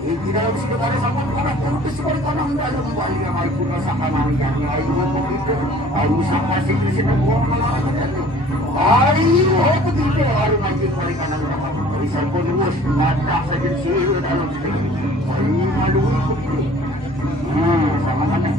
Hindi na lang sila para sa pagkakas. Pero sa balik ka nang alam mo, ali ang ay puna sa kanang yan. Ay mo po dito. Ay mo sa kasi kasi ng buong mga katan. Ay mo ako dito. Ay mo ay balik ka nang alam. Isang po ni Wos, mata sa din si Iyo na alam sila. Ay maluwi ko dito. Sama ka na.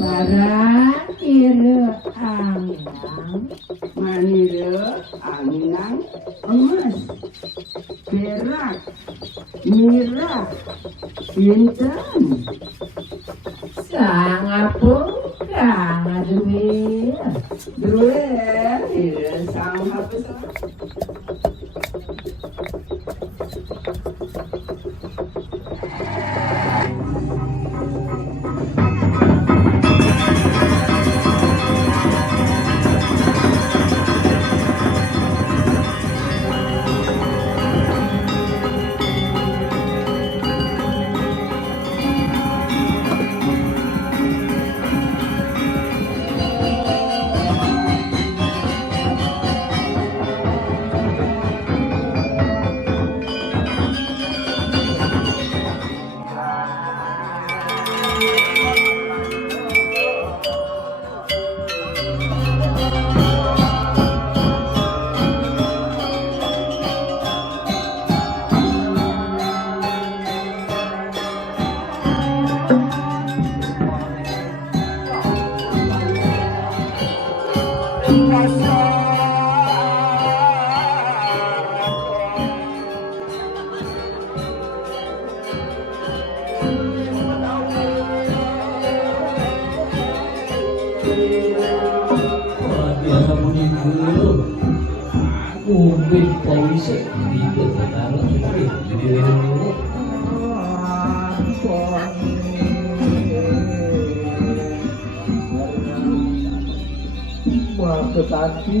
Para ira anginang, manira anginang, emas, perak, mira, intan. Sanga po, kanga duwir. Duwir, ira sanga pesat. Biasa bunyi dulu. Ubin polisi itu taruh di dulu. Waktu tadi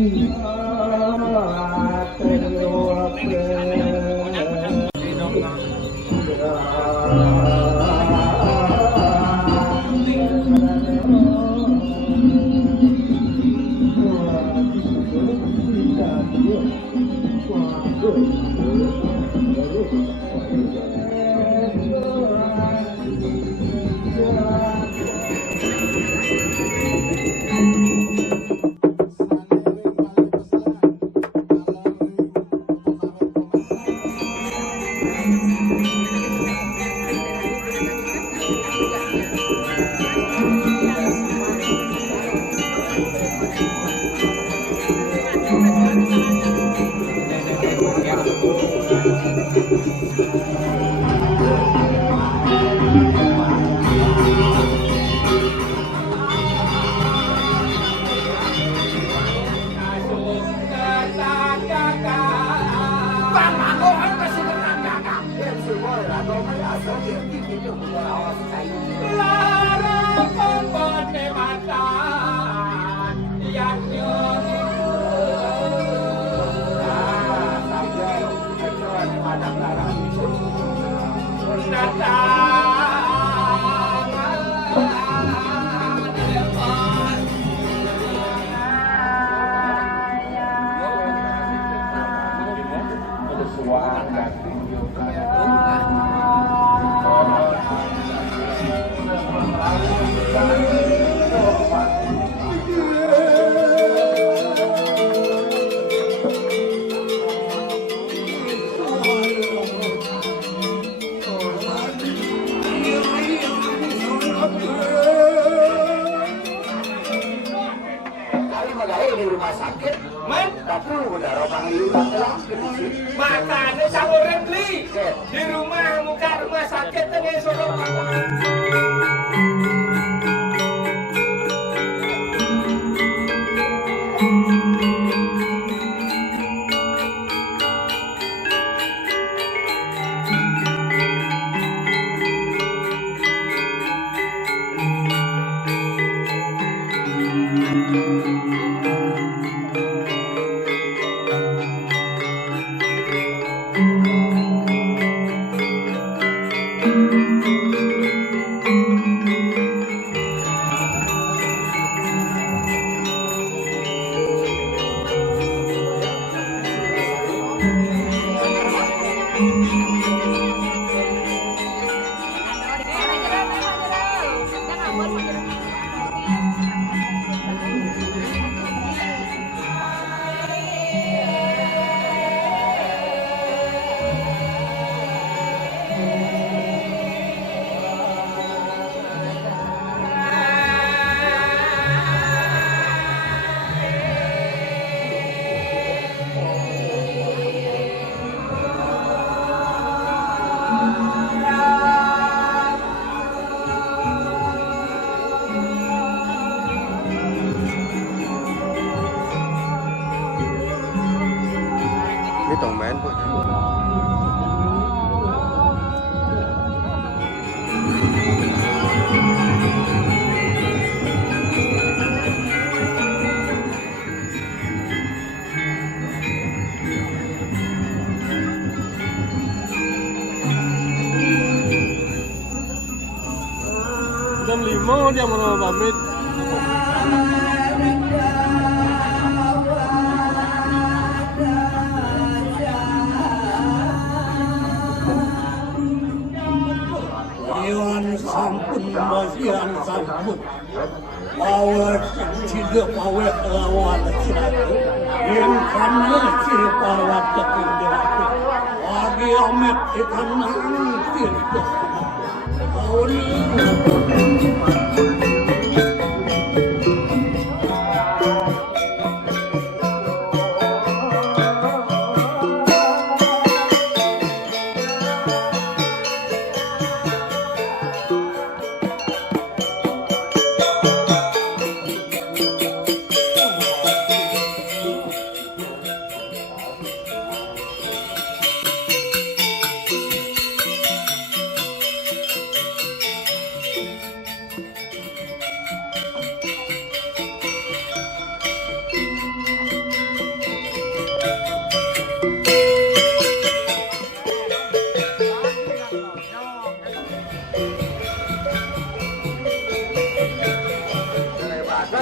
Tapi udah orang Makanya saluran beli di rumah muka rumah sakit tengah sorong. Ini tong main po. Jam 5 dia mau pamit. Iwan sampun masihan sampun Bawa tidak bawa lawan satu Yang karena sirpawat ketinggalan Lagi amit ikan nangkir Bawa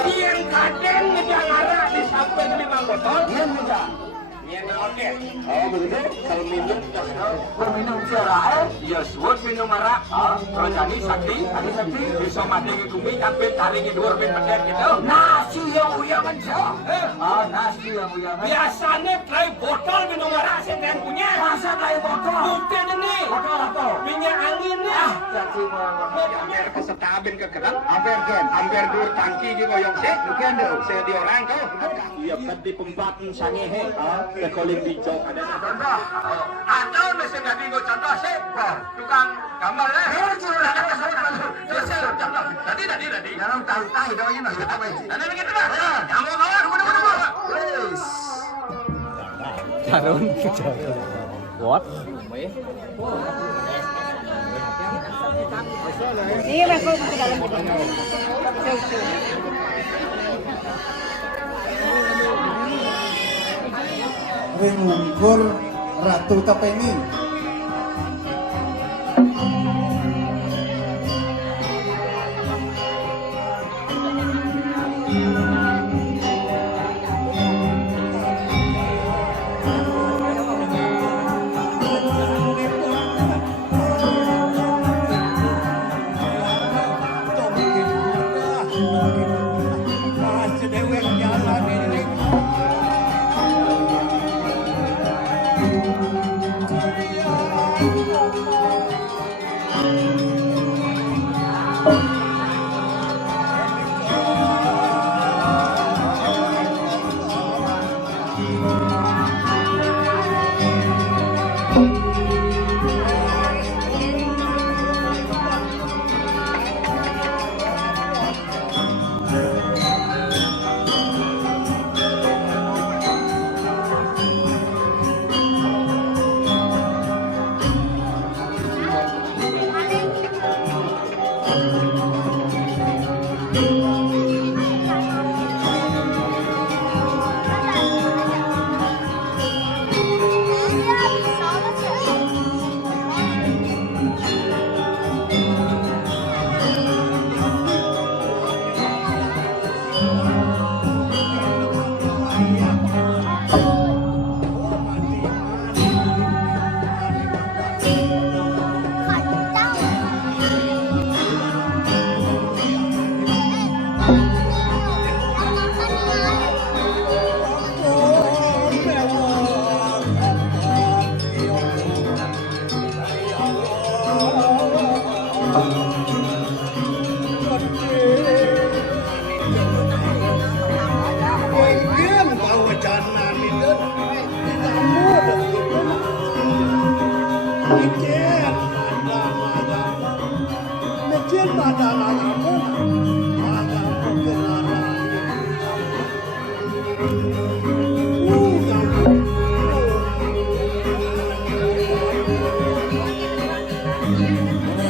Yang kadang ngejangara di samping 5 botol. Yang oke. Oh begitu? Kalau minum Minum siara, ya suut minum arak. Kalau jadi sakti, bisa mati ke bumi, tapi tarik ke dua bin pedet gitu. Nasi yang uya mencok Nasi yang uya. Biasanya try botol minum arak sendiri punya. Masa kayak botol? Bukti ini. Botol apa? Minyak angin ya. Jadi Hampir kesetabin ke kedan. hampir dur tangki di koyong sih Bukan dong Saya di orang kau. Iya kan di pembatin sangehe. Ke koling bijok ada. Contoh, atau nasi tadi gue contoh sih, tukang gambar lah. Contoh, tadi. Jangan tahu-tahu dong ini nasi apa sih? Tadi begitu lah. Yang mau kawan, udah. Jaron. What? Iya, masuk ke dalam gedung. Ringungkur Ratu Tepeni.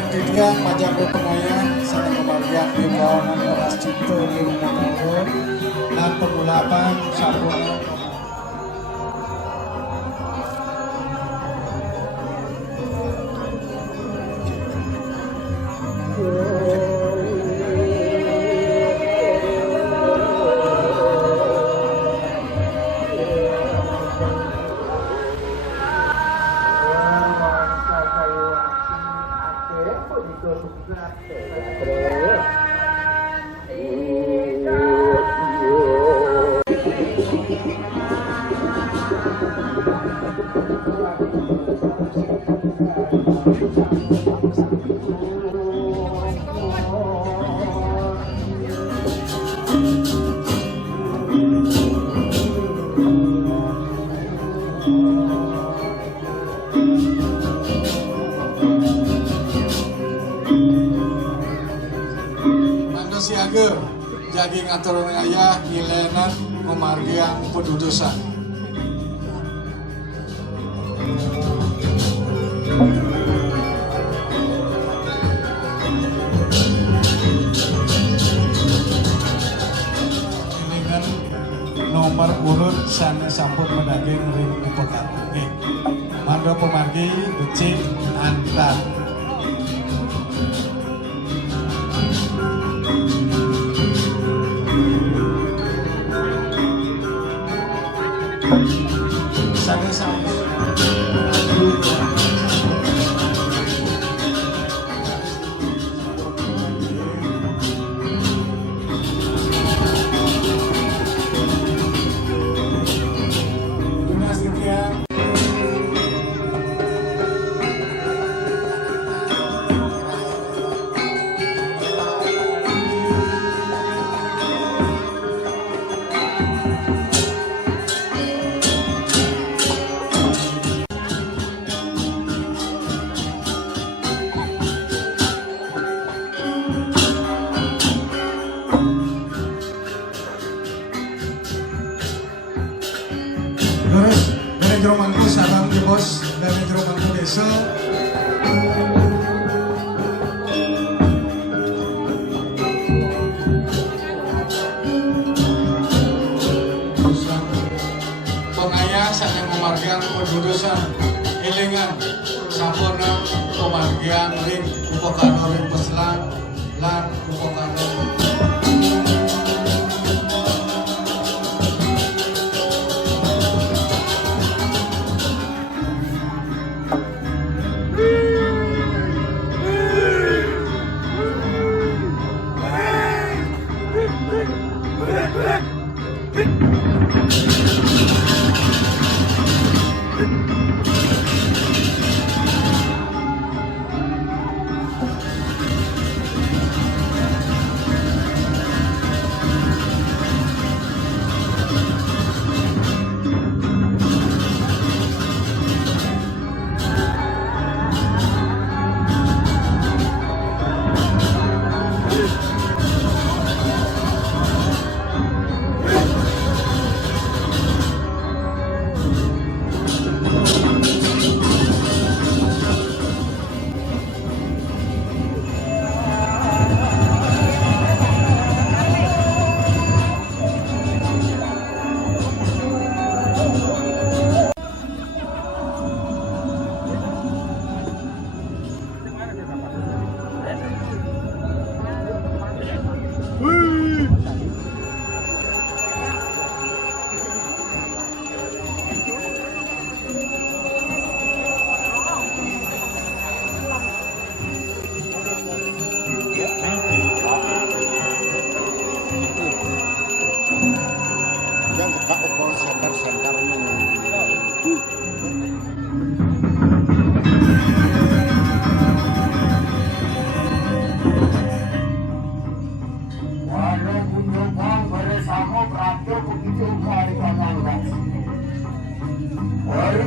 Pendidikan Majago Pengayaan sareng kebahagiaan di kawanan Beras Cipto di Rumah Tangga dan pengulapan sampurna siaga jadi ngaturun ayah ngilenan pemargian pendudusan. Ini kan nomor urut sana sampun medaging ring upekan. Mando pemargi becik antar. Terus dari Jeromangku salam di bos dari Jeromangku desa. Pengayah saking pemargian pendudusan elingan sampurna pemargian ring upakano ring peslang lan upakano.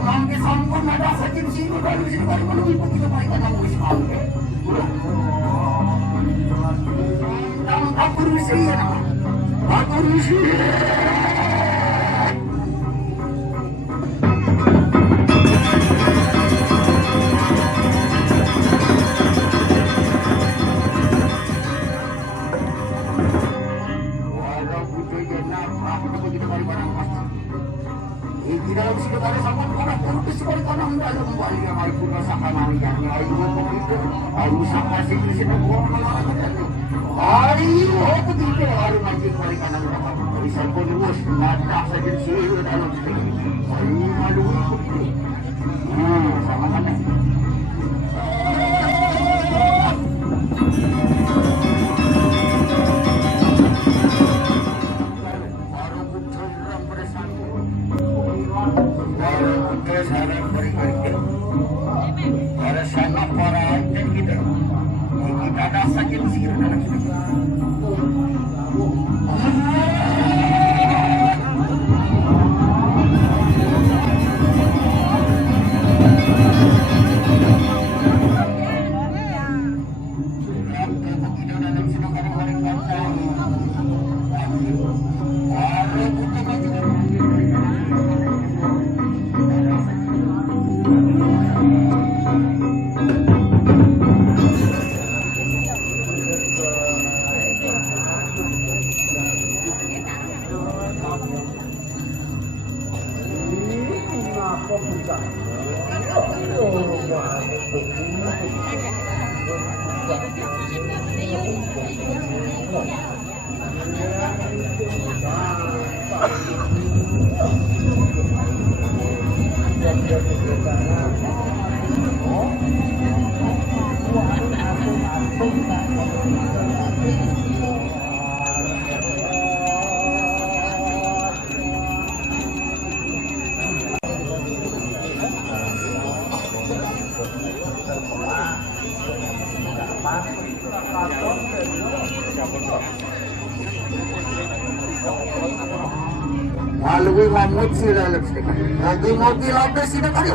mangke sampun ada saja sini baru sini baru baru ibu kita mereka nangis mangke. Aku rusi ya nama. Aku rusi. Tidak harus kita ada sama karena putus sekali karena dalam bali yang hari pun rasa kanan yang hari itu ayu sama si sini buang malah itu ayu aku tidak hari lagi kali kanan dari sampul luas mata saja sih dalam sini ayu malu sama mana sarang beri-beri para sana para dan kita ada sakit sihir dalam sini Lalu ngamut sih dalam sini. Lagi mati lambe sini kali.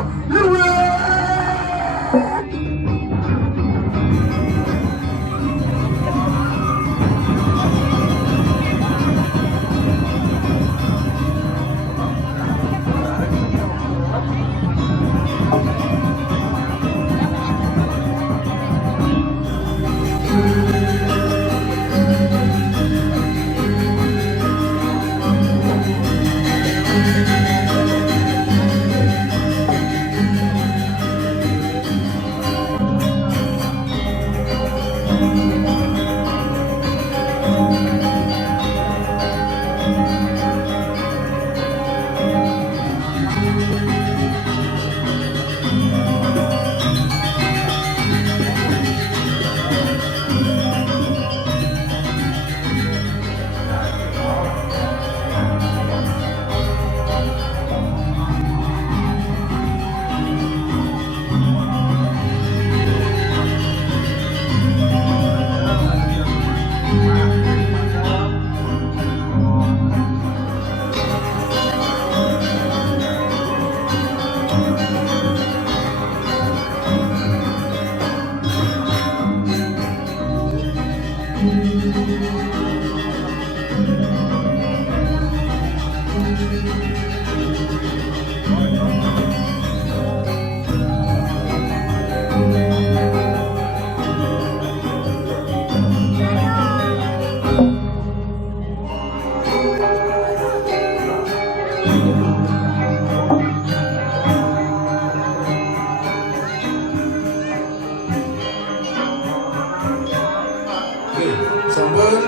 Sampun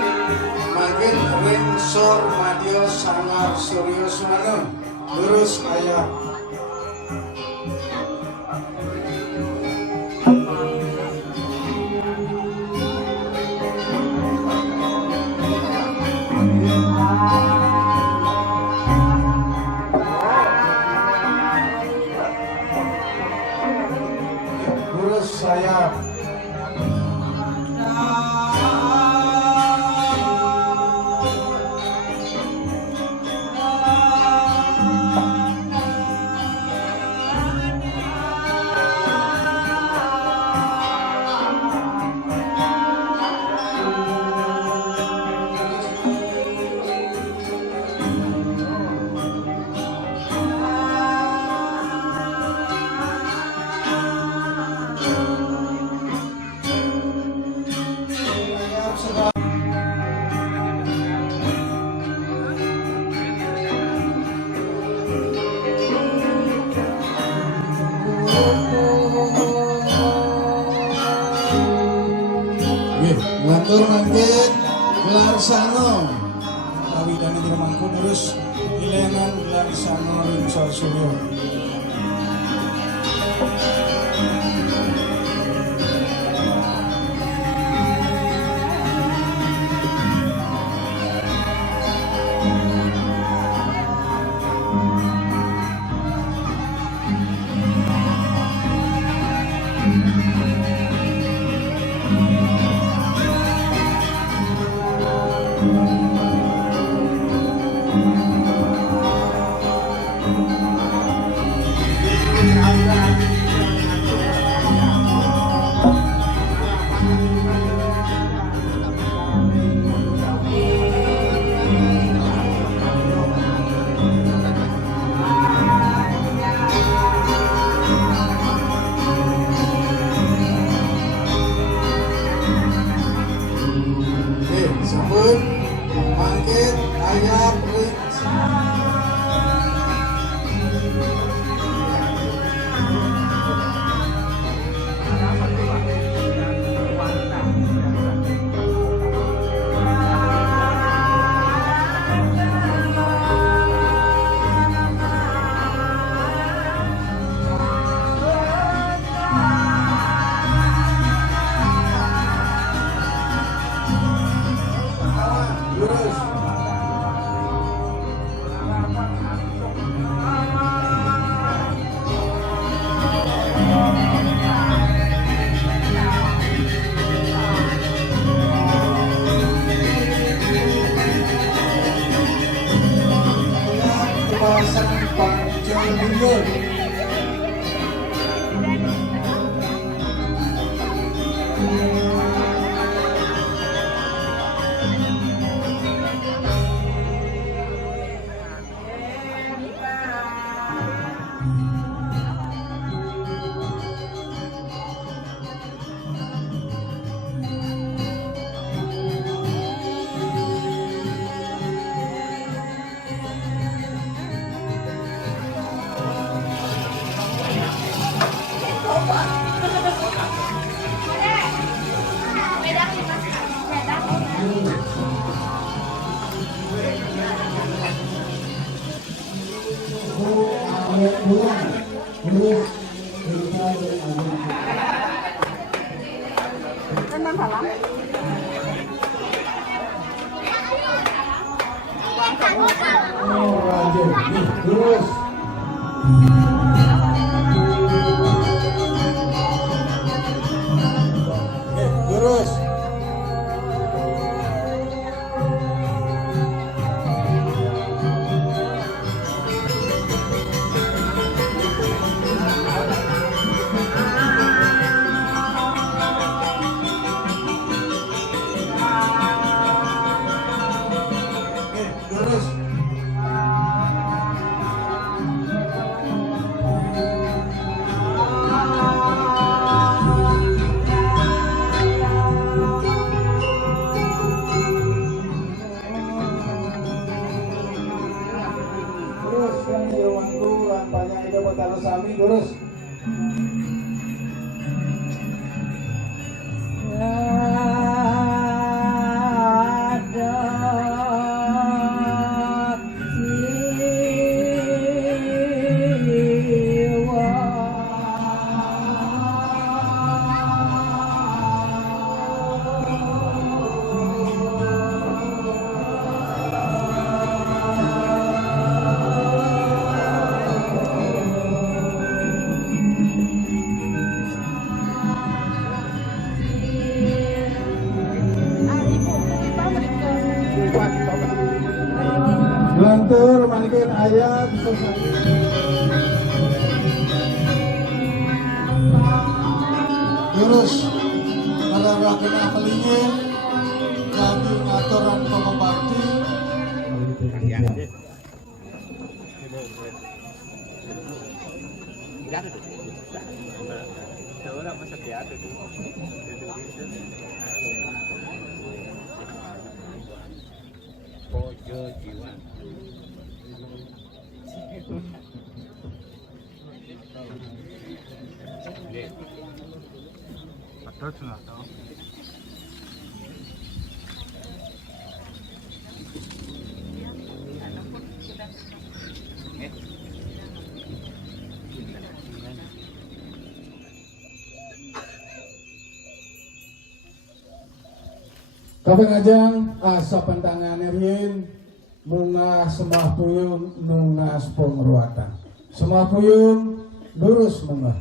makin ringsor madya sangar surya sumana terus ayah terus saya Ngatur mangkin gelar sano kawidan di mangku terus ilenan gelar sano ring Suryo. Sabun, mangkit, ayam, ring. Lurus. Pasang panjang mundur. Lurus. Lurus. Lurus. Terus yang di rumahku banyak ide buat sami terus. Gelantur mangkin ayat lurus ngararakeun amelingin jadi ngaturan pemabakti Kapengajang asa pantangan erin bunga sembah puyung nungas pengruatan. Sembah puyung lurus bunga.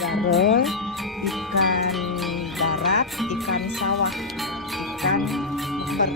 Garel, ikan darat, ikan sawah, ikan super.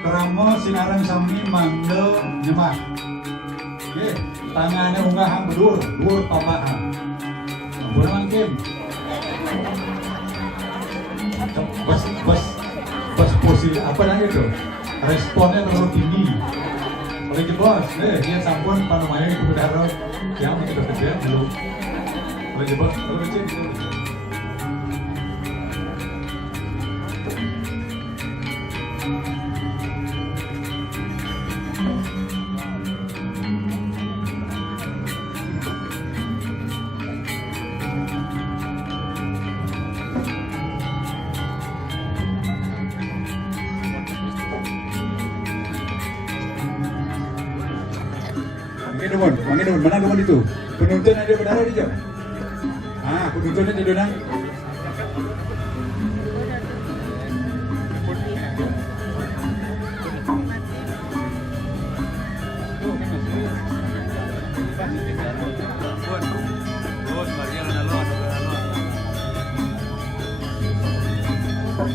Keramo sinarang sami mangdo nyembah. Oke, tangannya unggahan bedur papahan. Bulan game. Bos posisi apa namanya itu? Responnya terlalu tinggi. Oleh bos, dia sampun panomanya di Kudaro yang kita kerja dulu. Oleh bos, terlalu kecil. Manggil Demon, mana Demon itu? Penuntun ada berdarah di jam. Penuntunnya di donang.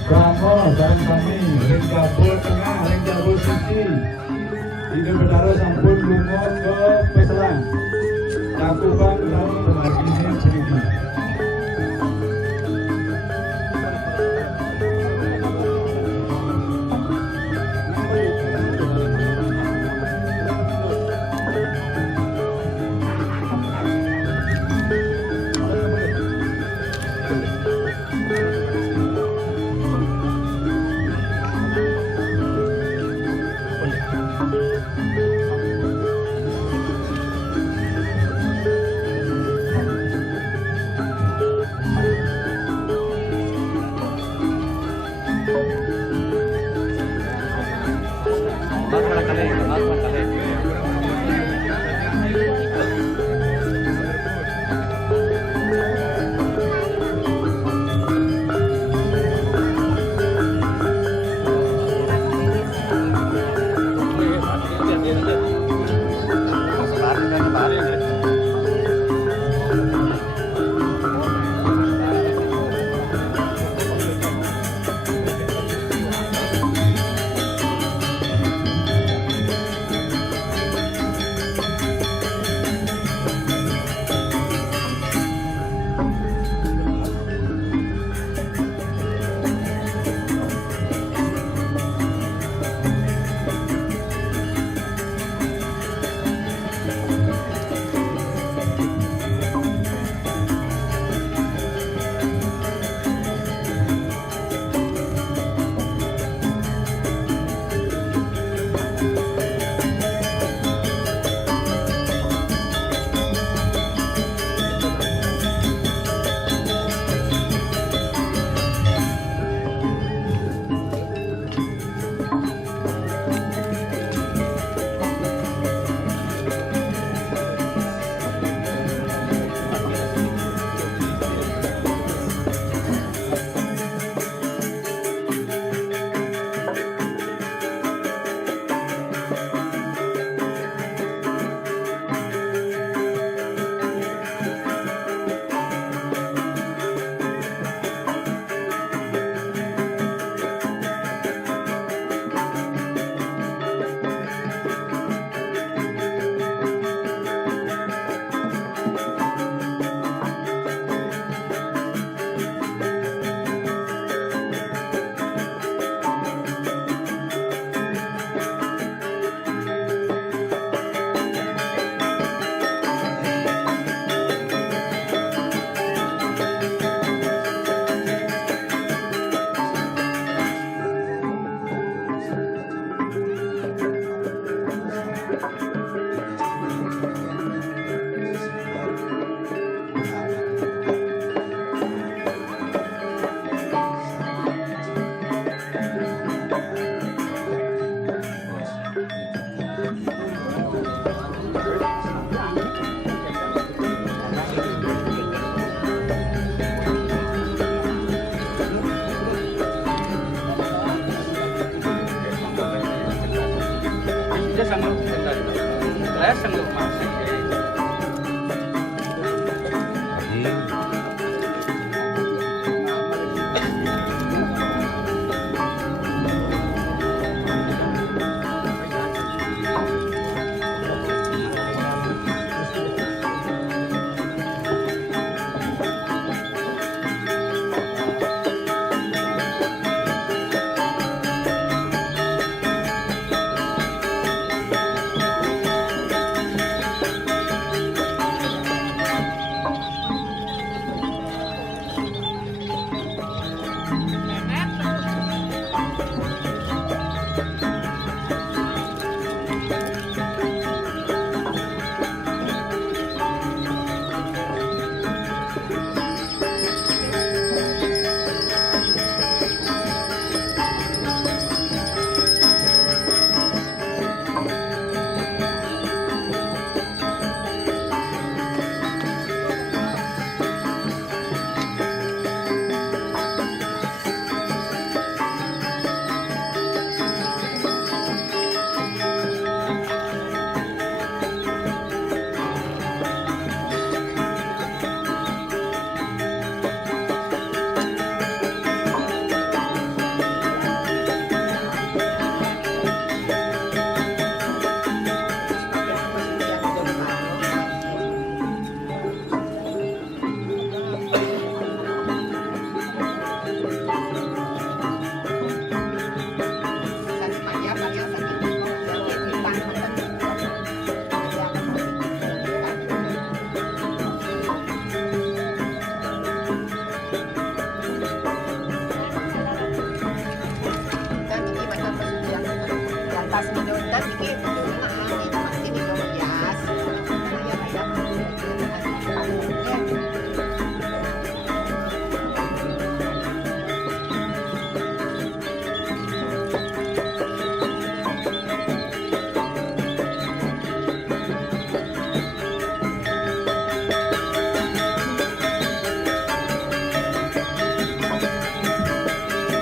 Kamu dan kami, Ringgabur Tengah, Ringgabur Suci. Ini berdarah sampun lumon ke Peselang. Cakupan dalam pembagian sedikit.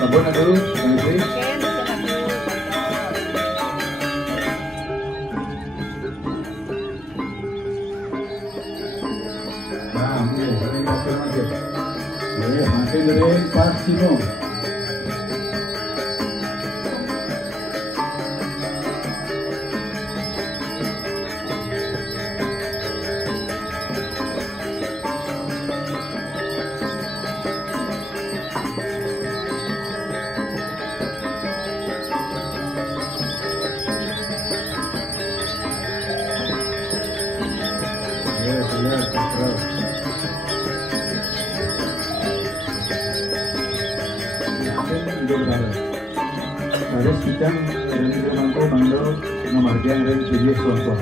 sabun na dulu, nanti. Ken, silakan dulu. Nah, oke, hari ini makin makin. Oke, makin dari Pak Simo. Harus kita dan kita mampu mandor memargian dan video contoh.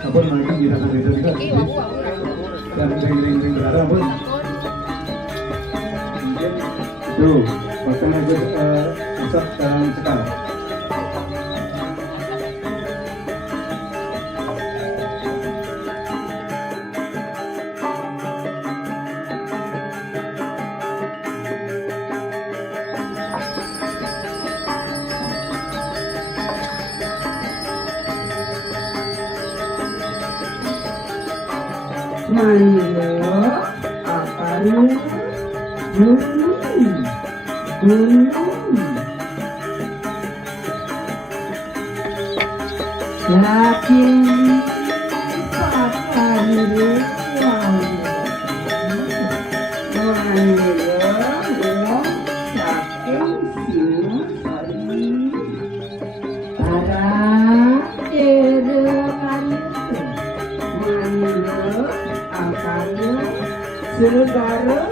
Ampun menaiki kita akan itu juga. Dan ring berada ampun. Itu bahkan aja pusat dalam sekarang. Manilo akan gunung. Lakin papan ruang Manilo saking sinusari para derekan Manilo akan segara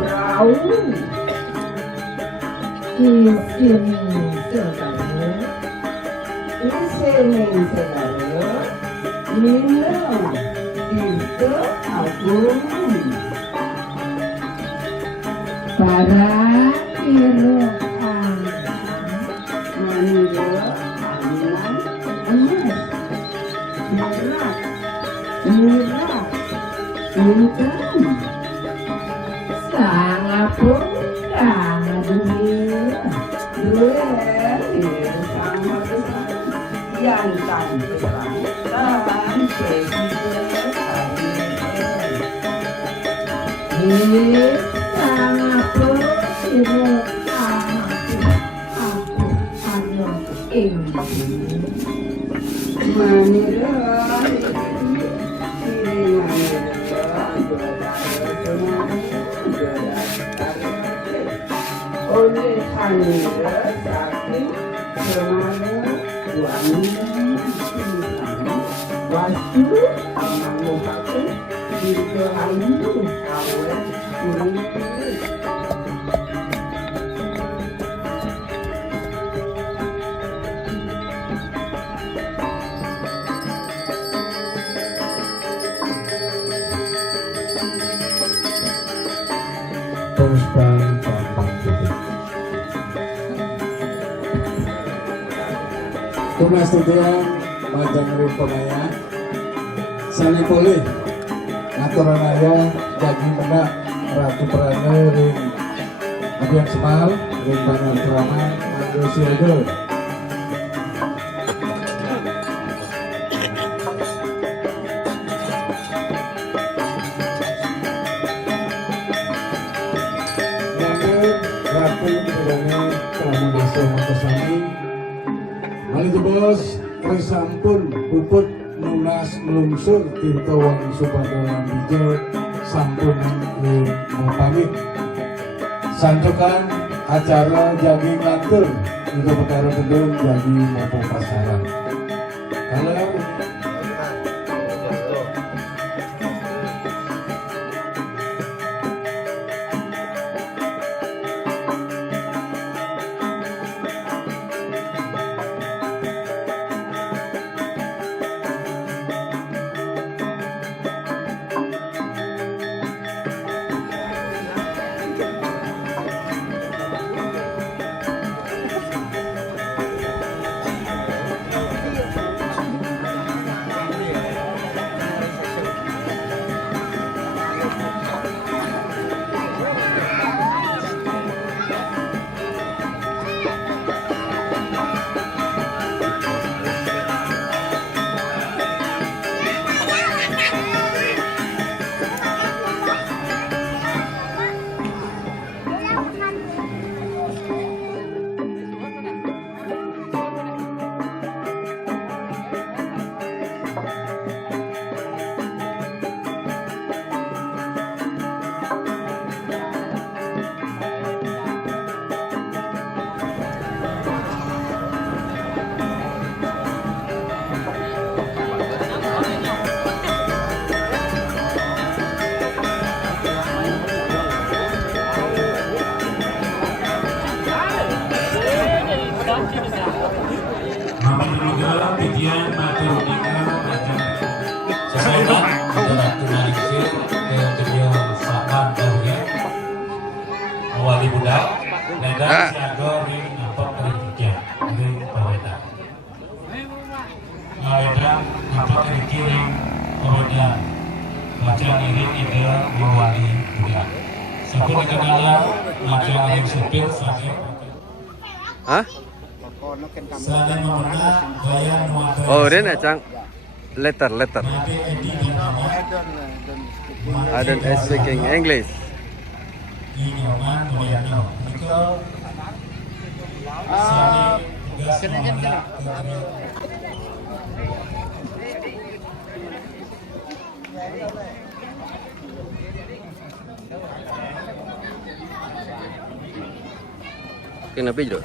perahu isining segara minum itu agung para irokan Manilo aman emas murah Intan sangapun dunia sama besar yang cantik dan sangapun aku Manilo oleh Manilo saking semana waktu mengucapkan dirgahayu awal kuring Tumas tudian majang rupanya sana boleh aturan ayah jadi menak ratu perane ring abian semal ring banyak drama manggil siaga namun ratu perane kerana desa Mokosani hal itu bos, sampun puput nunas melungsur tirta wang supada lambijo sampun mau pamit. Santukan acara jadi ngantur untuk perkara gedung jadi maupun pasaran. Kalau Bajang Iring Ide Mawari Buya. Sebelum kenalan Bajang Iring Supir Sane. Hah? Sane memenang gaya nuansa. Oh, ini Cang. Letter. Nabi Edi Dinama. I don't speaking English. Nyoman Mulyani. Mereka Sane tugas memenang. Kenapa itu?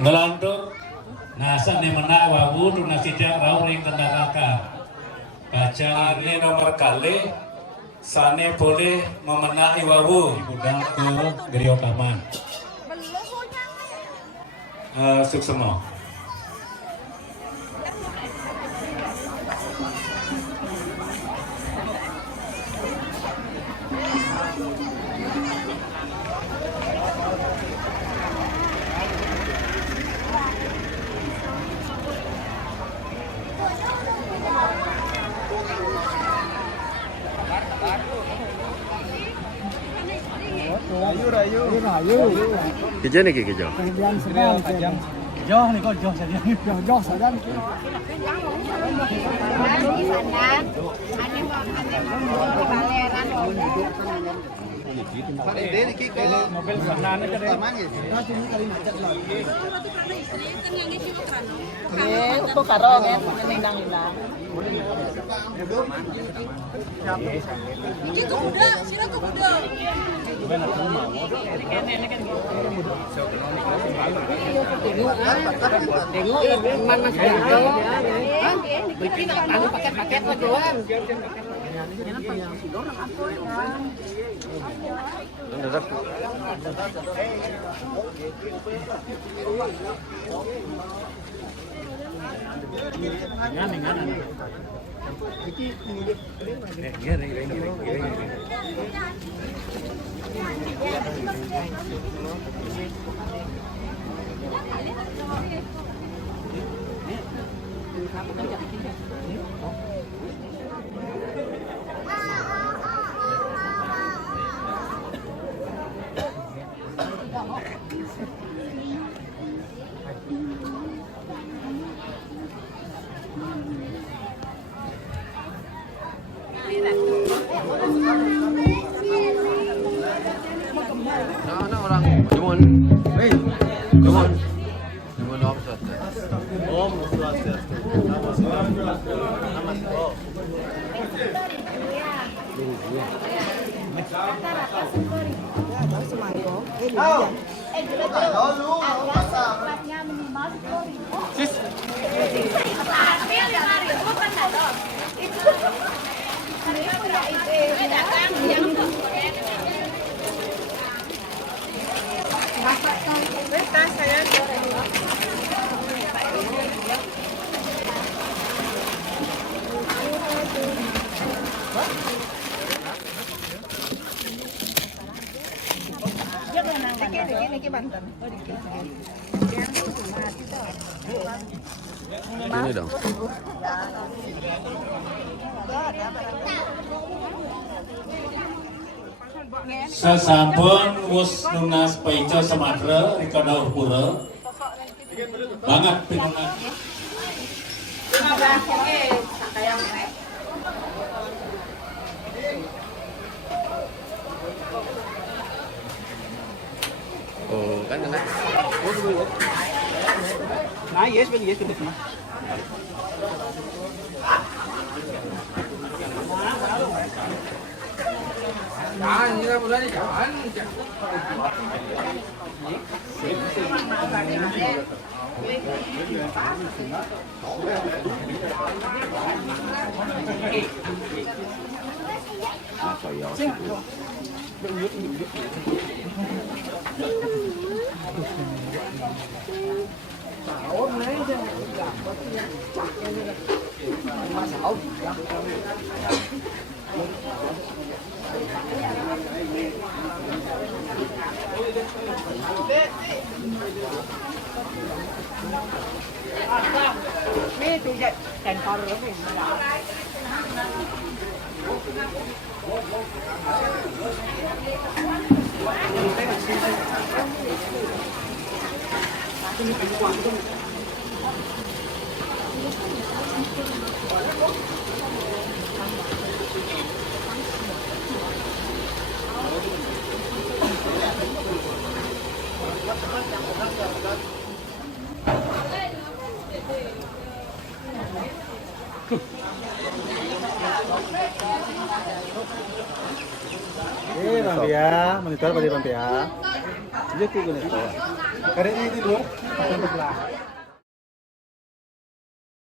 Ngelantur nasa nih menak wawu tunasidak rau ring kendarakan. Bajang ini nomor kali Sane boleh memenahi wawu budang ke Gerio Taman. Suksema. Kejo nih kejo. Nah, orang cuman, cuman Om Swastiastu. Om Swastiastu. Ini dong. Sasampun wus nunas paica Sumatera rika daur pura banget pinunas. Oh, kan kena. Nah, yes, betul. Jangan, kita mulai jangan. Ini tuh ya, sensor lebih. Bang Pia, monitor pada Bang Pia. Dia tuh gini. Karena ini dulu,